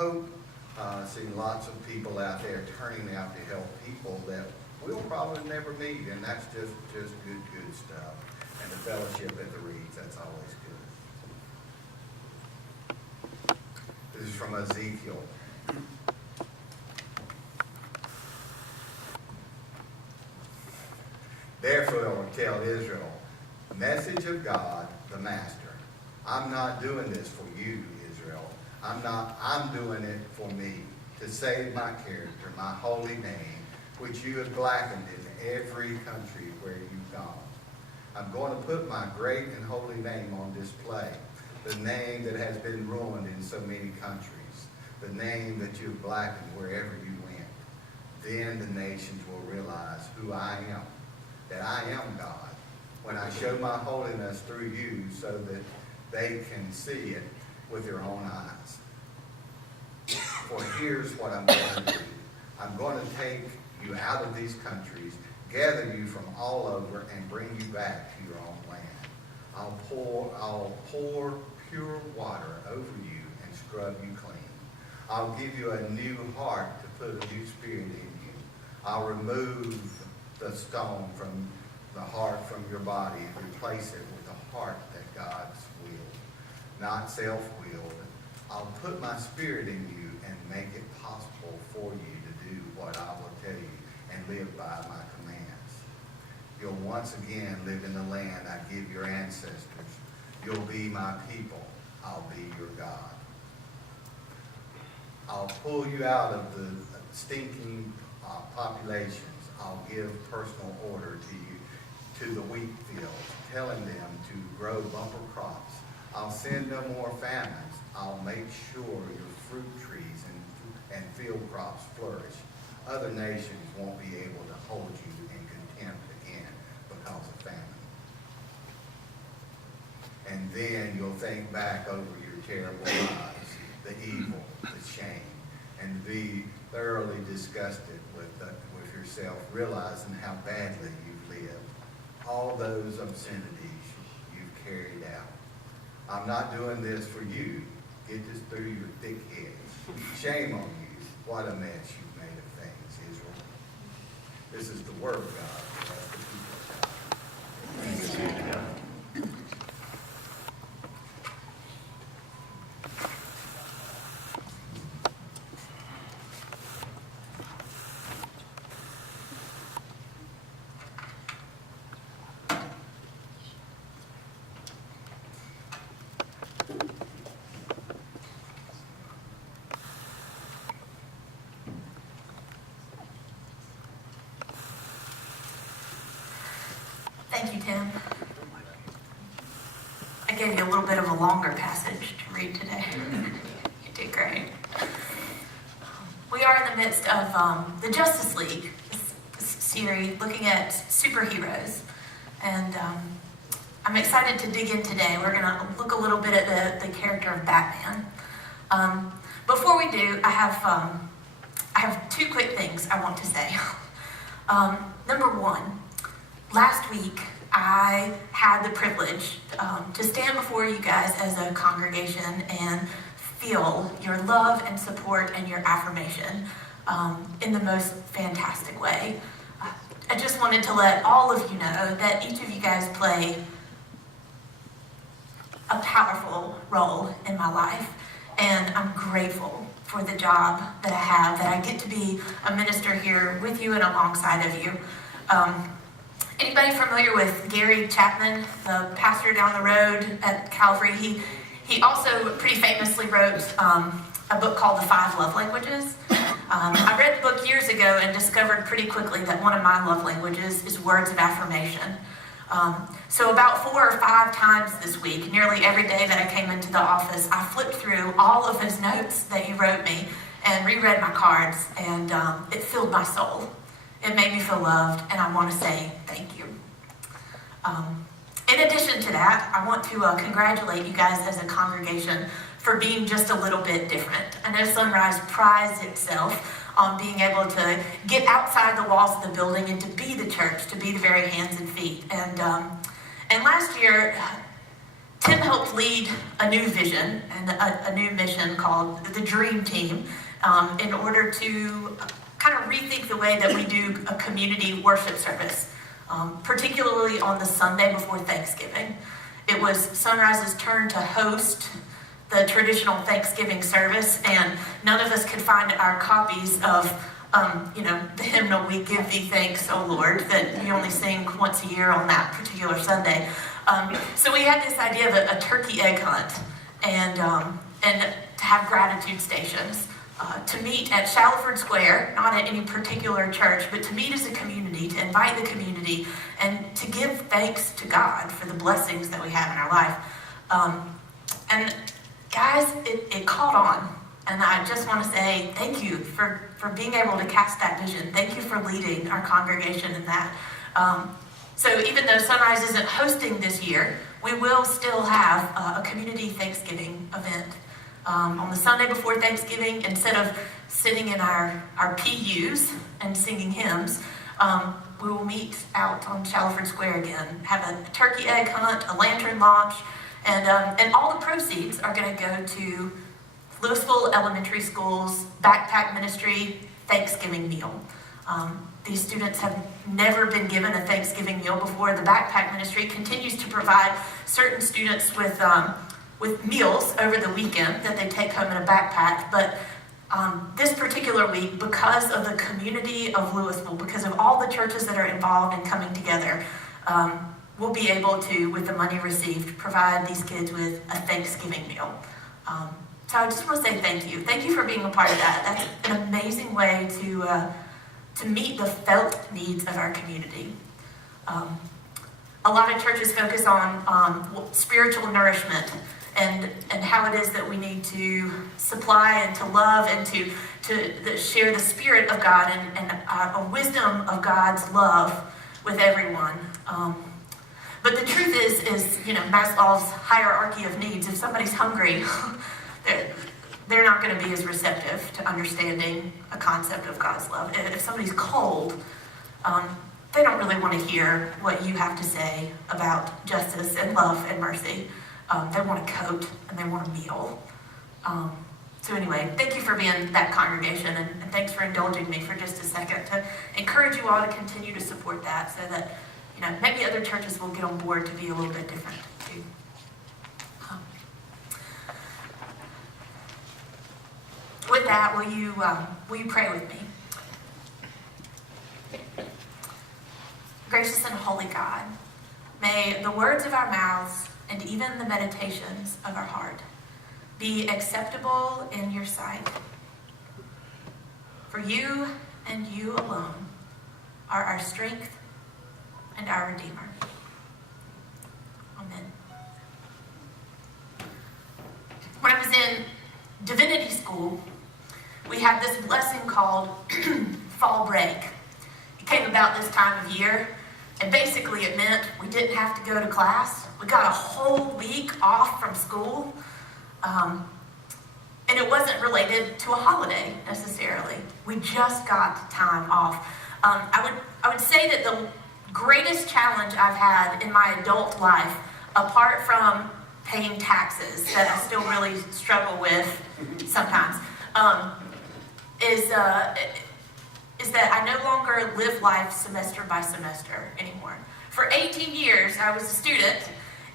hope, seeing lots of people out there turning out to help people that we'll probably never meet, and that's just good stuff. And the fellowship at the Reeds, that's always good. This is from Ezekiel. Therefore, tell Israel, message of God, the Master. I'm not doing this for you, Israel. I'm doing it for me, to save my character, my holy name, which you have blackened in every country where you've gone. I'm going to put my great and holy name on display, the name that has been ruined in so many countries, the name that you have blackened wherever you went. Then the nations will realize who I am, that I am God, when I show my holiness through you so that they can see it with their own eyes. For here's what I'm going to do. I'm going to take you out of these countries, gather you from all over, and bring you back to your own land. I'll pour pure water over you and scrub you clean. I'll give you a new heart to put a new spirit in you. I'll remove the stone from the heart from your body and replace it with a heart that God's willed, not self-willed. I'll put my spirit in you and make it possible for you to do what I will tell you and live by my commands. You'll once again live in the land I give your ancestors. You'll be my people. I'll be your God. I'll pull you out of the stinking populations. I'll give personal order to you, to the wheat fields, telling them to grow bumper crops. I'll send no more famines. I'll make sure your fruit trees and field crops flourish. Other nations won't be able to hold you in contempt again because of famine. And then you'll think back over your terrible lives, the evil, the shame, and be thoroughly disgusted with yourself, realizing how badly you've lived, all those obscenities you've carried out. I'm not doing this for you. Get this through your thick heads. Shame on you. What a mess you've made of things, Israel. This is the word of God. That's the people of God. Thanks be to God. Thank you, Tim. I gave you a little bit of a longer passage to read today. You did great. We are in the midst of the Justice League, this series looking at superheroes. And I'm excited to dig in today. We're going to look a little bit at the character of Batman. Before we do, I have two quick things I want to say. Number one, last week, I had the privilege to stand before you guys as a congregation and feel your love and support and your affirmation in the most fantastic way. I just wanted to let all of you know that each of you guys play a powerful role in my life, and I'm grateful for the job that I have, that I get to be a minister here with you and alongside of you. Anybody familiar with Gary Chapman, the pastor down the road at Calvary? He also pretty famously wrote a book called The 5 Love Languages. I read the book years ago and discovered pretty quickly that one of my love languages is words of affirmation. So about 4 or 5 times this week, nearly every day that I came into the office, I flipped through all of those notes that you wrote me and reread my cards, and it filled my soul. It made me feel loved, and I want to say thank you. In addition to that, I want to congratulate you guys as a congregation for being just a little bit different. I know Sunrise prides itself on being able to get outside the walls of the building and to be the church, to be the very hands and feet. And last year, Tim helped lead a new vision and a new mission called the Dream Team in order to kind of rethink the way that we do a community worship service, particularly on the Sunday before Thanksgiving. It was Sunrise's turn to host the traditional Thanksgiving service, and none of us could find our copies of the hymnal, "We Give Thee Thanks, O Lord," that we only sing once a year on that particular Sunday. So we had this idea of a turkey egg hunt and to have gratitude stations, to meet at Shallowford Square, not at any particular church, but to meet as a community, to invite the community, and to give thanks to God for the blessings that we have in our life. And guys, it caught on. And I just want to say thank you for being able to cast that vision. Thank you for leading our congregation in that. So even though Sunrise isn't hosting this year, we will still have a community Thanksgiving event. On the Sunday before Thanksgiving, instead of sitting in our PUs and singing hymns, we will meet out on Shallowford Square again, have a turkey egg hunt, a lantern launch, and all the proceeds are going to go to Lewisville Elementary School's backpack ministry Thanksgiving meal. These students have never been given a Thanksgiving meal before. The backpack ministry continues to provide certain students with meals over the weekend that they take home in a backpack. But this particular week, because of the community of Lewisville, because of all the churches that are involved in coming together, we'll be able to, with the money received, provide these kids with a Thanksgiving meal. So I just want to say thank you. Thank you for being a part of that. That's an amazing way to meet the felt needs of our community. A lot of churches focus on spiritual nourishment and how it is that we need to supply and to love and to share the Spirit of God and a wisdom of God's love with everyone. But the truth is Maslow's hierarchy of needs. If somebody's hungry, they're not going to be as receptive to understanding a concept of God's love. If somebody's cold, they don't really want to hear what you have to say about justice and love and mercy. They want a coat and they want a meal. So anyway, thank you for being that congregation, and thanks for indulging me for just a second to encourage you all to continue to support that so that maybe other churches will get on board to be a little bit different too. With that, will you pray with me? Gracious and holy God, may the words of our mouths and even the meditations of our heart be acceptable in your sight. For you and you alone are our strength and our Redeemer. Amen. When I was in divinity school, we had this blessing called fall break. It came about this time of year, and basically it meant we didn't have to go to class. We got a whole week off from school, and it wasn't related to a holiday necessarily. We just got time off. I would say that the greatest challenge I've had in my adult life, apart from paying taxes that I still really struggle with sometimes, is that I no longer live life semester by semester anymore. For 18 years, I was a student,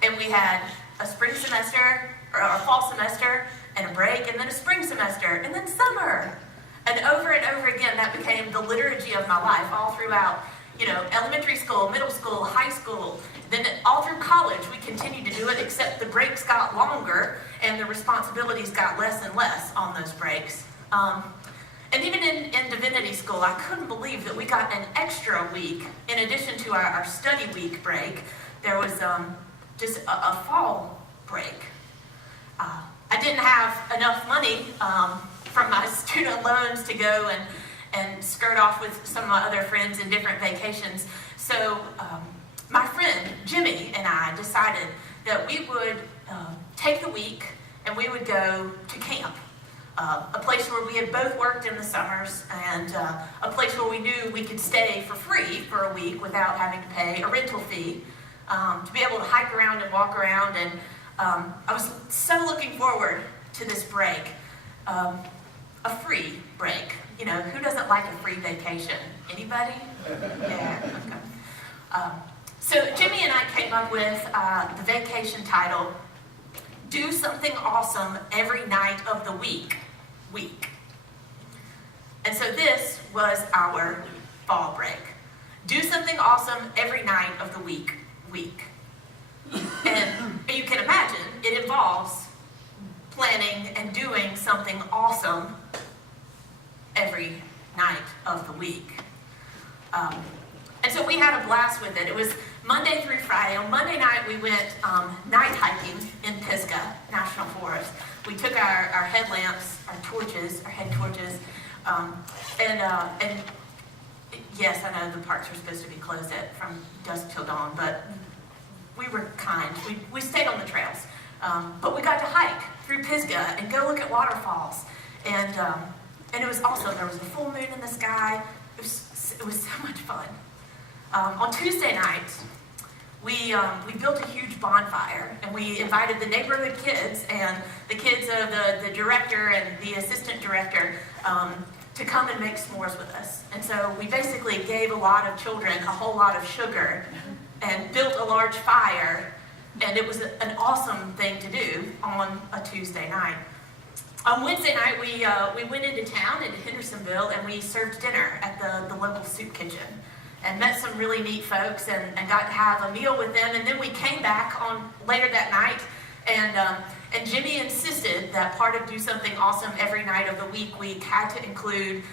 and we had a spring semester, or a fall semester, and a break, and then a spring semester, and then summer. And over again, that became the liturgy of my life, all throughout, elementary school, middle school, high school. Then all through college, we continued to do it, except the breaks got longer, and the responsibilities got less and less on those breaks. And even in divinity school, I couldn't believe that we got an extra week. In addition to our study week break, there was just a fall break. I didn't have enough money from my student loans to go and skirt off with some of my other friends in different vacations. So my friend Jimmy and I decided that we would take the week and we would go to camp. A place where we had both worked in the summers, and a place where we knew we could stay for free for a week without having to pay a rental fee, to be able to hike around and walk around. And I was so looking forward to this break, a free break. You know, who doesn't like a free vacation? Anybody? Yeah. Okay. So Jimmy and I came up with the vacation title, Do Something Awesome Every Night of the Week. And so this was our fall break. Do something awesome every night of the week. And you can imagine, it involves planning and doing something awesome every night of the week. And so we had a blast with it. It was Monday through Friday. On Monday night, we went night hiking in Pisgah National Forest. We took our headlamps, our head torches, and yes, I know the parks are supposed to be closed from dusk till dawn, but we were kind. We stayed on the trails. But we got to hike through Pisgah and go look at waterfalls. And it was awesome. There was a full moon in the sky. It was so much fun. On Tuesday night, we built a huge bonfire, and we invited the neighborhood kids and the kids of the director and the assistant director to come and make s'mores with us. And so we basically gave a lot of children a whole lot of sugar and built a large fire, and it was an awesome thing to do on a Tuesday night. On Wednesday night, we went into town, into Hendersonville, and we served dinner at the local soup kitchen and met some really neat folks and got to have a meal with them. And then we came back on later that night, and Jimmy insisted that part of Do Something Awesome Every Night of the week had to include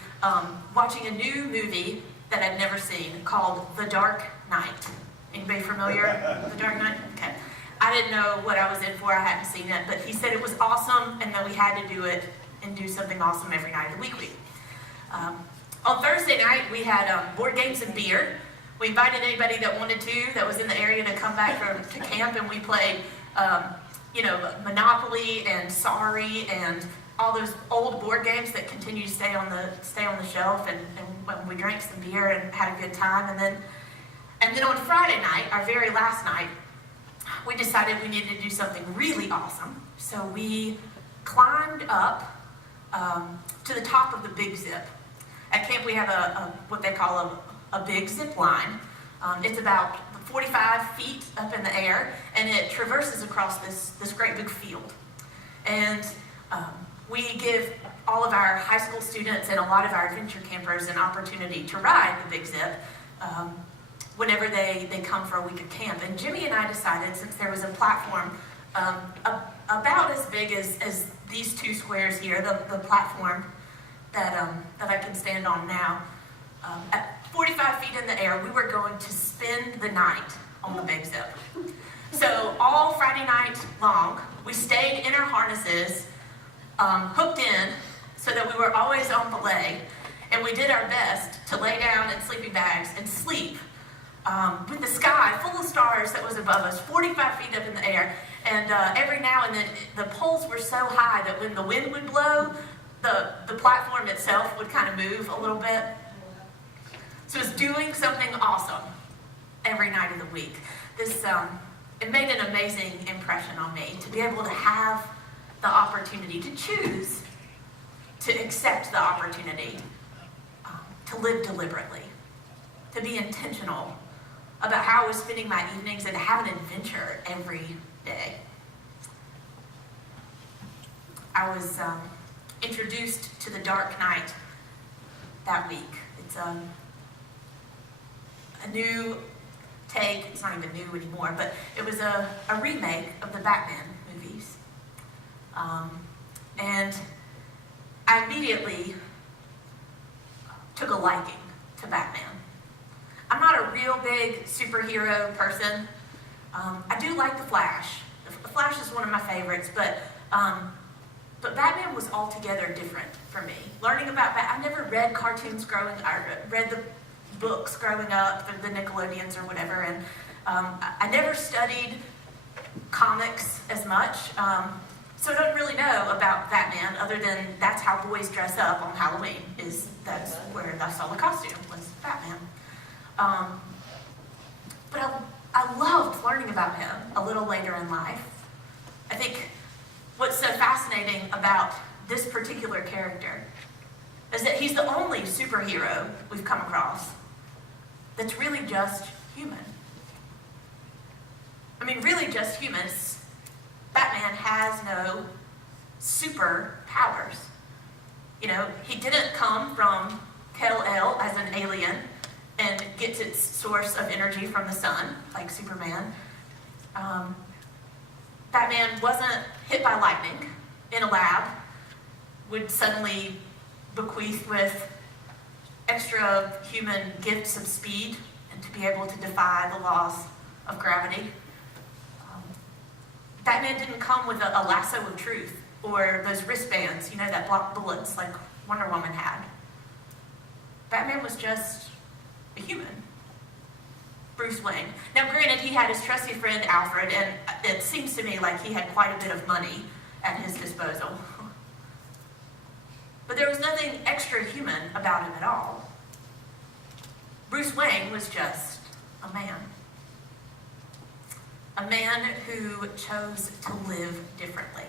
watching a new movie that I'd never seen called The Dark Knight. Anybody familiar with The Dark Knight? Okay. I didn't know what I was in for. I hadn't seen it, but he said it was awesome and that we had to do it and do something awesome every night of the week. On Thursday night, we had board games and beer. We invited anybody that wanted to, that was in the area, to come back to camp, and we played, Monopoly and Sorry and all those old board games that continue to stay on the shelf. And we drank some beer and had a good time. And then on Friday night, our very last night, we decided we needed to do something really awesome. So we climbed up to the top of the Big Zip. At camp, we have what they call a big zip line. It's about 45 feet up in the air, and it traverses across this great big field. And we give all of our high school students and a lot of our adventure campers an opportunity to ride the Big Zip whenever they come for a week of camp. And Jimmy and I decided, since there was a platform about as big as these two squares here, the platform that I can stand on now, at 45 feet in the air, we were going to spend the night on the Big Zip. So all Friday night long, we stayed in our harnesses, hooked in, so that we were always on belay, and we did our best to lay down in sleeping bags and sleep with the sky full of stars that was above us, 45 feet up in the air. And every now and then, the poles were so high that when the wind would blow, the platform itself would kind of move a little bit. So it's doing something awesome every night of the week. It made an amazing impression on me to be able to have the opportunity to choose to accept the opportunity to live deliberately, to be intentional about how I was spending my evenings and to have an adventure every day. I was introduced to The Dark Knight that week. It's a new take. It's not even new anymore, but it was a remake of the Batman movies. And I immediately took a liking to Batman. I'm not a real big superhero person. I do like The Flash. The Flash is one of my favorites, but Batman was altogether different for me. Learning about Batman, I never read cartoons I read the books growing up, the Nickelodeons or whatever, and I never studied comics as much, so I don't really know about Batman other than that's how boys dress up on Halloween. That's where I saw the costume, was Batman. But I loved learning about him a little later in life. I think what's so fascinating about this particular character is that he's the only superhero we've come across that's really just human. I mean, really just humans. Batman has no superpowers. You know, he didn't come from Kal-El as an alien and gets its source of energy from the sun, like Superman. Batman wasn't hit by lightning in a lab, would suddenly bequeathed with extra human gifts of speed and to be able to defy the laws of gravity. Batman didn't come with a lasso of truth or those wristbands, you know, that block bullets like Wonder Woman had. Batman was just a human. Bruce Wayne. Now, granted, he had his trusty friend Alfred, and it seems to me like he had quite a bit of money at his disposal. But there was nothing extra human about him at all. Bruce Wayne was just a man. A man who chose to live differently.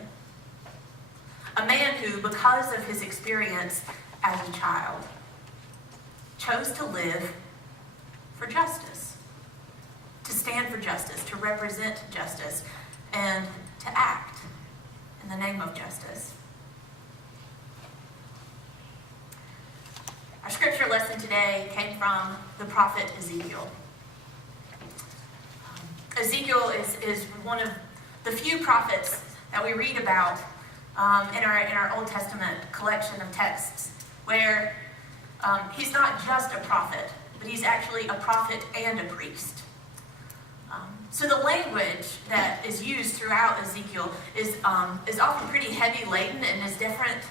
A man who, because of his experience as a child, chose to live for justice, to stand for justice, to represent justice, and to act in the name of justice. Our scripture lesson today came from the prophet Ezekiel. Ezekiel is one of the few prophets that we read about in our Old Testament collection of texts where he's not just a prophet, but he's actually a prophet and a priest. So the language that is used throughout Ezekiel is often pretty heavy laden and is different.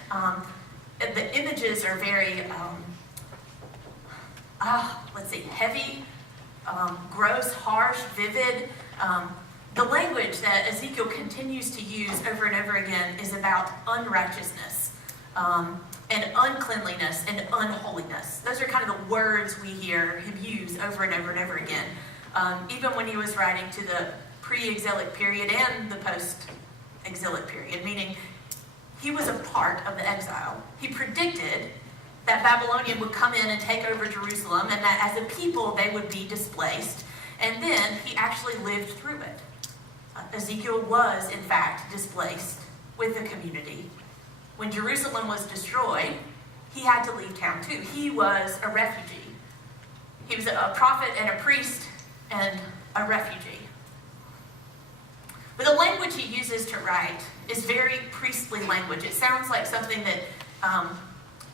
The images are very heavy, gross, harsh, vivid. The language that Ezekiel continues to use over and over again is about unrighteousness and uncleanliness and unholiness. Those are kind of the words we hear him use over and over and over again. Even when he was writing to the pre-exilic period and the post-exilic period, meaning he was a part of the exile. He predicted that Babylonian would come in and take over Jerusalem, and that as a people they would be displaced, and then he actually lived through it. Ezekiel was, in fact, displaced with the community. When Jerusalem was destroyed, he had to leave town too. He was a refugee. He was a prophet and a priest and a refugee. But the language he uses to write is very priestly language. It sounds like something that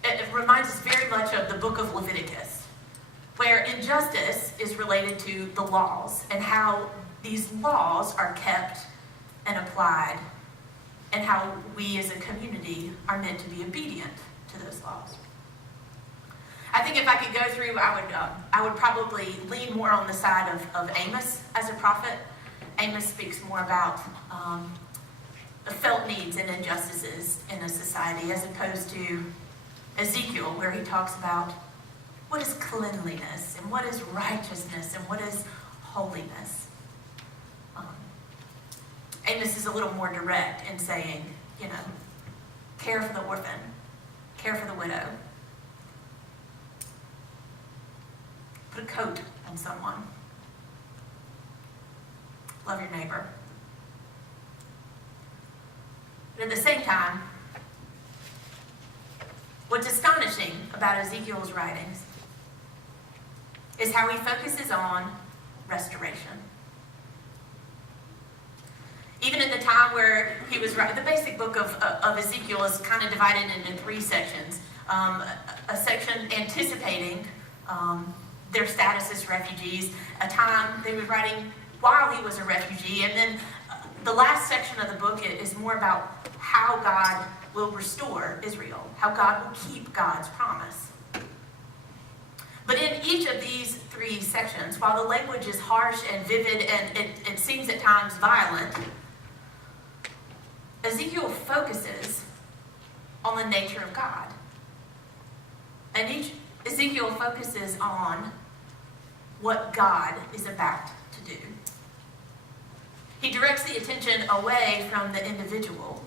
it reminds us very much of the book of Leviticus, where injustice is related to the laws and how these laws are kept and applied and how we as a community are meant to be obedient to those laws. I think if I could go through, I would probably lean more on the side of Amos as a prophet. Amos speaks more about the felt needs and injustices in a society as opposed to Ezekiel, where he talks about what is cleanliness and what is righteousness and what is holiness. Amos is a little more direct in saying, care for the orphan, care for the widow. Put a coat on someone. Love your neighbor. But at the same time, what's astonishing about Ezekiel's writings is how he focuses on restoration. Even at the time where he was writing, the basic book of Ezekiel is kind of divided into three sections. A section anticipating their status as refugees, a time they were writing while he was a refugee, and then the last section of the book is more about how God will restore Israel, how God will keep God's promise. But in each of these three sections, while the language is harsh and vivid and it seems at times violent, Ezekiel focuses on the nature of God. And Ezekiel focuses on what God is about to do. He directs the attention away from the individual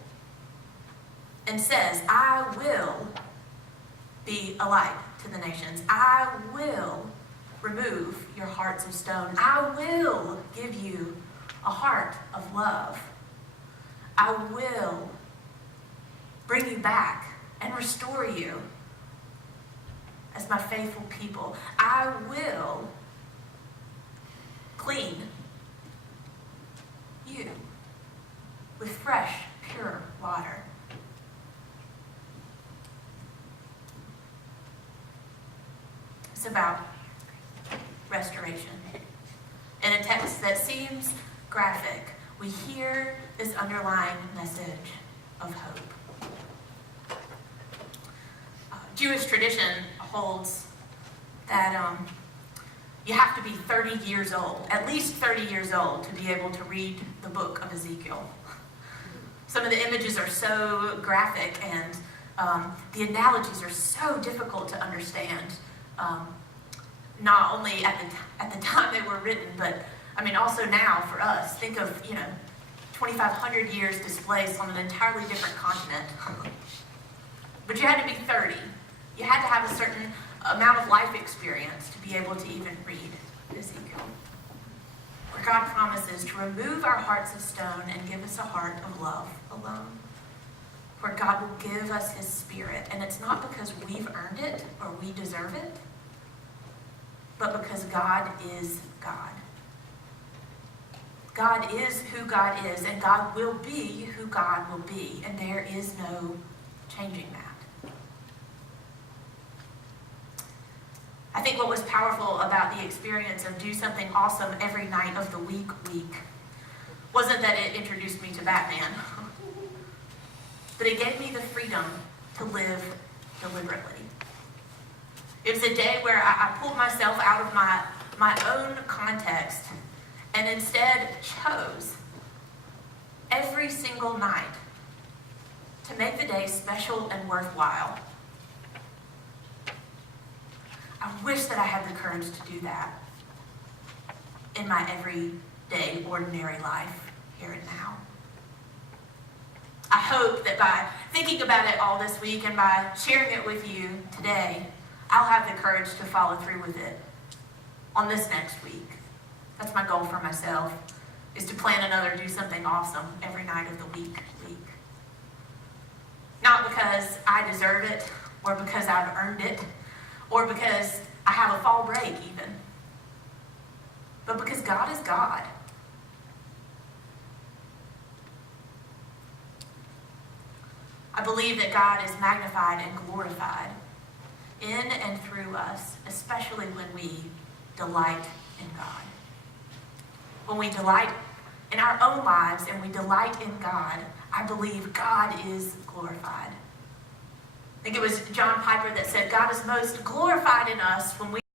and says, I will be a light to the nations. I will remove your hearts of stone. I will give you a heart of love. I will bring you back and restore you as my faithful people. I will clean you with fresh, pure water. It's about restoration. In a text that seems graphic, we hear this underlying message of hope. Jewish tradition holds that you have to be 30 years old, at least 30 years old, to be able to read the book of Ezekiel. Some of the images are so graphic, and the analogies are so difficult to understand. Not only at the time they were written, but I mean also now for us. Think of 2,500 years displaced on an entirely different continent. But you had to be 30. You had to have a certain amount of life experience to be able to even read Ezekiel, where God promises to remove our hearts of stone and give us a heart of love alone, where God will give us his Spirit, and it's not because we've earned it or we deserve it, but because God is God. God is who God is, and God will be who God will be, and there is no changing that. I think what was powerful about the experience of Do Something Awesome Every Night of the Week wasn't that it introduced me to Batman, but it gave me the freedom to live deliberately. It was a day where I pulled myself out of my own context and instead chose every single night to make the day special and worthwhile. I wish that I had the courage to do that in my everyday, ordinary life here and now. I hope that by thinking about it all this week and by sharing it with you today, I'll have the courage to follow through with it on this next week. That's my goal for myself, is to plan another Do Something Awesome every night of the week. Not because I deserve it, or because I've earned it, or because I have a fall break even, but because God is God. I believe that God is magnified and glorified in and through us, especially when we delight in God. When we delight in our own lives and we delight in God, I believe God is glorified. I think it was John Piper that said, God is most glorified in us when we